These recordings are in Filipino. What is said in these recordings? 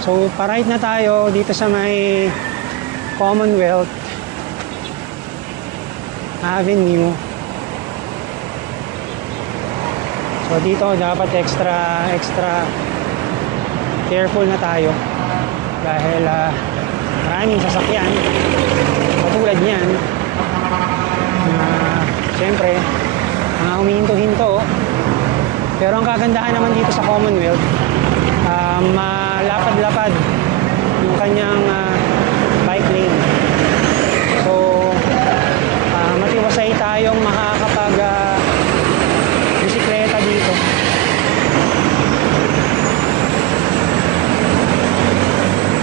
So, pa-right na tayo dito sa may Commonwealth Avenue. So, dito dapat extra careful na tayo dahil maraming sasakyan katulad niyan. Siyempre, mga humihinto-hinto. Pero ang kagandahan naman dito sa Commonwealth, malapad-lapad yung kanyang bike lane. So, matiwasay tayong makakapag bisikleta dito.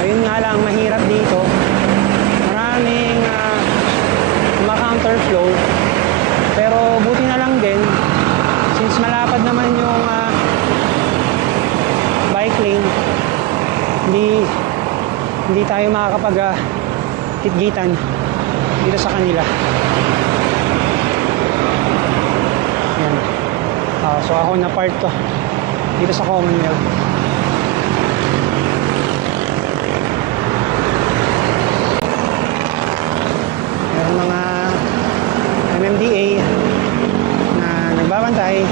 Ayun nga lang, mahirap dito. Maraming counterflow. Pero buti na lang din, since malapad naman yung bike lane, hindi tayo makakapag kitgitan dito sa kanila. Yan. So ako na part to dito sa Commonwealth. Meron mga MMDA na nagbabantay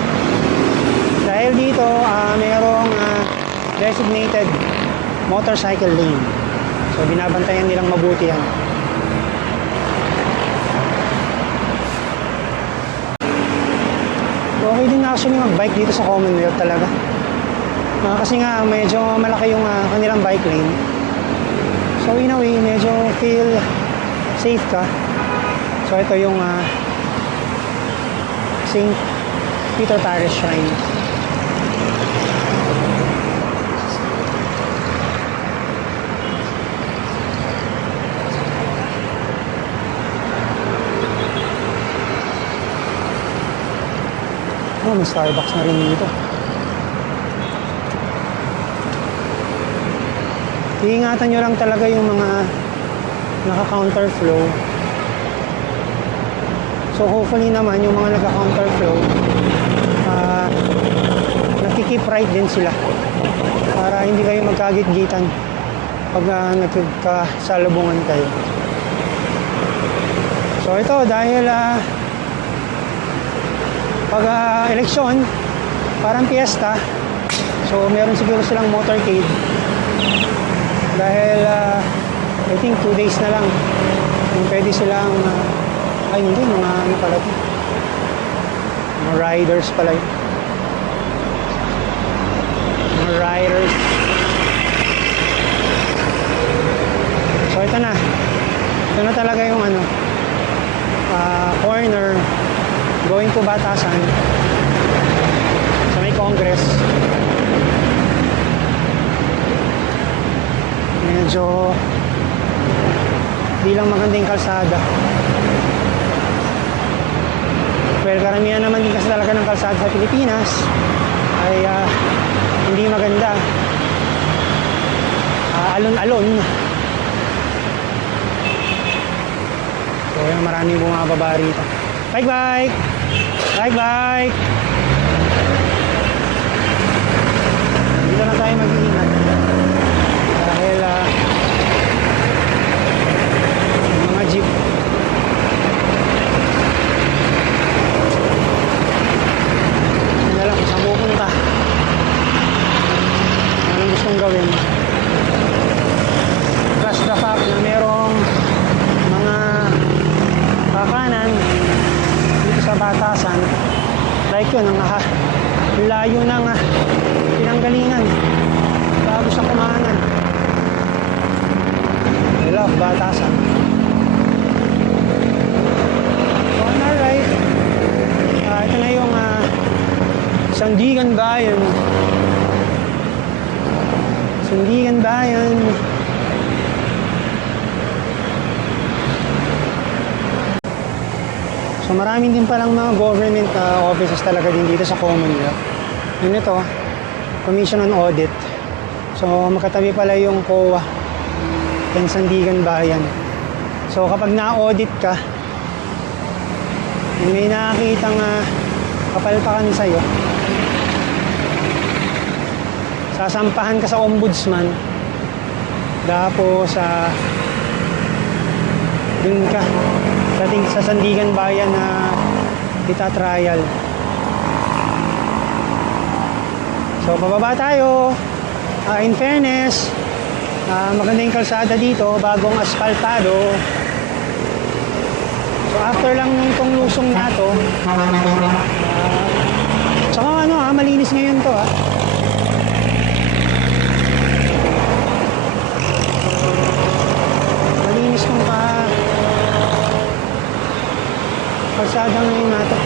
dahil dito mayroong designated motorcycle lane. So binabantayan nilang mabuti yan. Okay din actually mag-bike dito sa Commonwealth talaga. Kasi nga medyo malaki yung kanilang bike lane. So in a way, medyo feel safe ka. So ito yung St. Peter Parish Shrine. Oh, may Starbucks na rin dito. Iingatan nyo lang talaga yung mga naka-counterflow. So hopefully naman yung mga naka-counterflow nakikip right din sila para hindi kayo magkagit-gitan pag nagkasalubungan kayo. So ito dahil pag eleksyon, parang fiesta. So meron siguro silang motorcade. Dahil I think 2 days na lang yung pwede silang ay hindi, mga ano pala ito, mga riders pala yun. Mga riders. So ito na talaga yung corner going to Batasan sa may Congress. Medyo di lang magandang kalsada. Well, karamihan naman din kasi talaga ng kalsada sa Pilipinas ay hindi maganda. Alon-alon. So yan, maraming bumababa rito. Bike! Dito na tayo mag-iingat dahil mga jeep. Yan na lang kung saan pupunta, anong gustong gawin. Plus the fact na merong mga kakanan dito sa Batasan, like yun, ang layo ng pinanggalingan bago sa kumanan. I love Batasan. On our right, ito na yung Sandigan Bayan. So maraming din palang mga government offices talaga din dito sa Commonwealth. Yun ito, Commission on Audit. So magkatabi pala yung COA and Sandigan Bayan. So kapag na-audit ka, may nakakitang kapalpakan sa'yo, sasampahan ka sa ombudsman Tapos dun ka sa Sandigan Bayan na ita-trial. So pababa tayo. In fairness, maganda yung kalsada dito, bagong asfaltado. So after lang nitong lusong na to, tsaka malinis ngayon to malinis tong kalsada ngayon na to.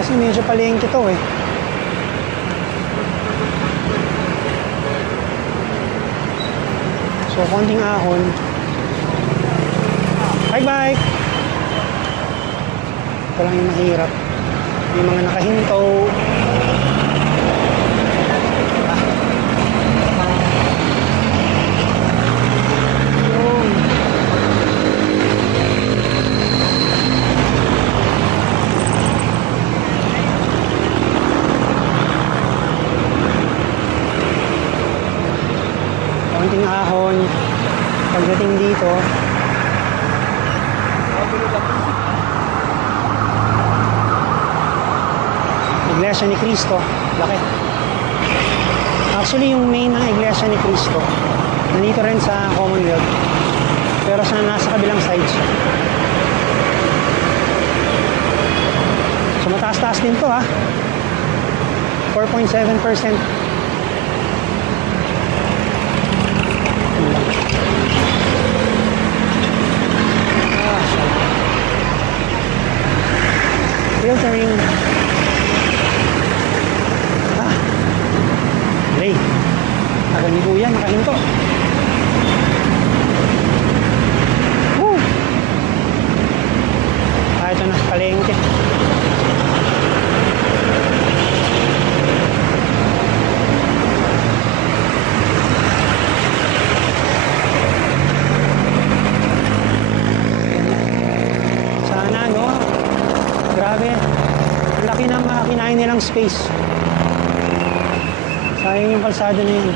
Kasi medyo palengke to So, konting ahon. Bye-bye! Ito lang yung mahirap. Yung mga nakahinto. Yun. Konting ahon. Pagdating dito, Iglesia ni Cristo, laki. Actually, yung main ng Iglesia ni Cristo, nandito rin sa Commonwealth, pero nasa kabilang side siya. So mataas-taas din to 4.7%. Filtering. Ray. Aga ni Kuya, nakahinto. Woo! Ito na, palengke. Grabe, ang laki ng kinain nilang space. Sayang yung kalsada na yun.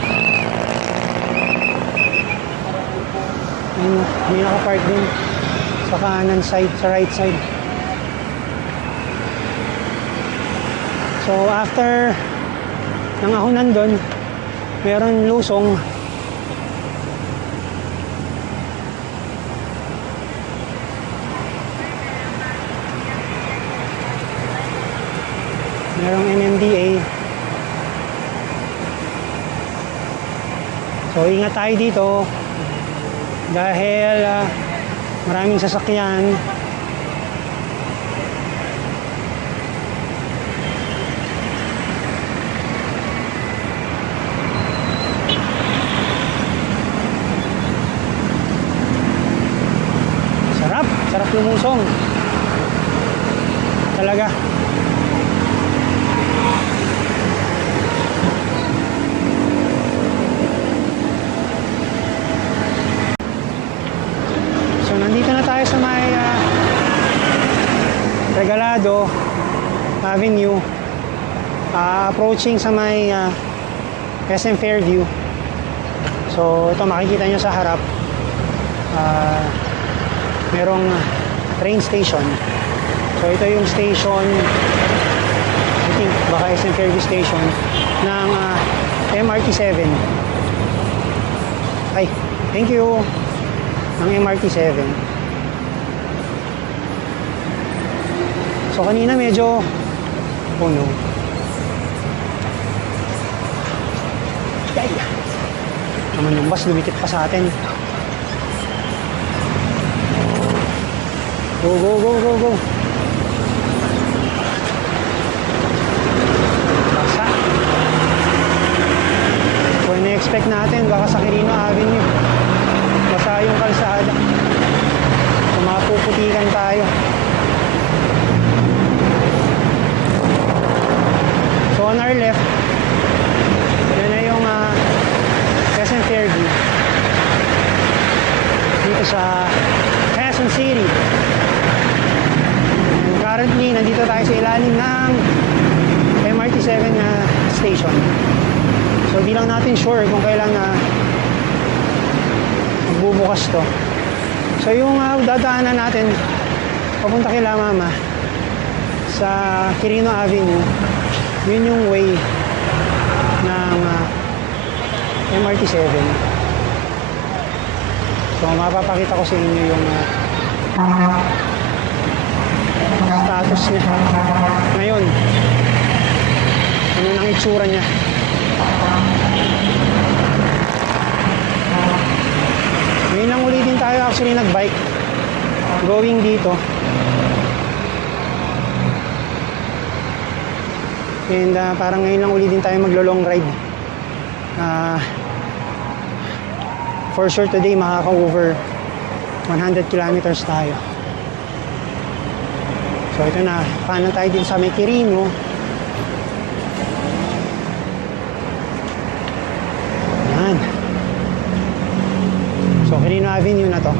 Ayun, may nakapark din sa kanan side, sa right side. So after ng ahonan doon, meron lusong. Merong MMDA. So ingat tayo dito dahil maraming sasakyan. Sarap lumusong. Talaga. Nandito na tayo sa may Regalado Avenue, approaching sa may SM Fairview. So ito makikita nyo sa harap, merong train station. So ito yung station, I think baka SM Fairview station ng MRT7. Ay, thank you. Ng MRT7. So kanina medyo puno. Yay! Naman yung bus lumikit pa sa atin. Go, go, go, go, go. Basa. So ina-expect natin baka sa Quirino Avenue basa yung kalsada. So mapuputikan tayo. So on our left, yun na yung SM Fairview dito sa Quezon City. And currently nandito tayo sa ilalim ng MRT7 na station. station. So di lang natin sure kung kailan na magbubukas to. So yung dadaanan natin papunta kay La Mama sa Quirino Avenue, yun yung way ng MRT 7. So mapapakita ko sa inyo yung status niya ngayon, ano nang itsura niya. Ngayon lang ulit din tayo actually nagbike going dito, and parang ngayon lang ulit din tayo maglo-long ride. For sure today makaka-over 100 kilometers tayo. So ito na, paano tayo din sa may Quirino. Yan. So Quirino Avenue na to.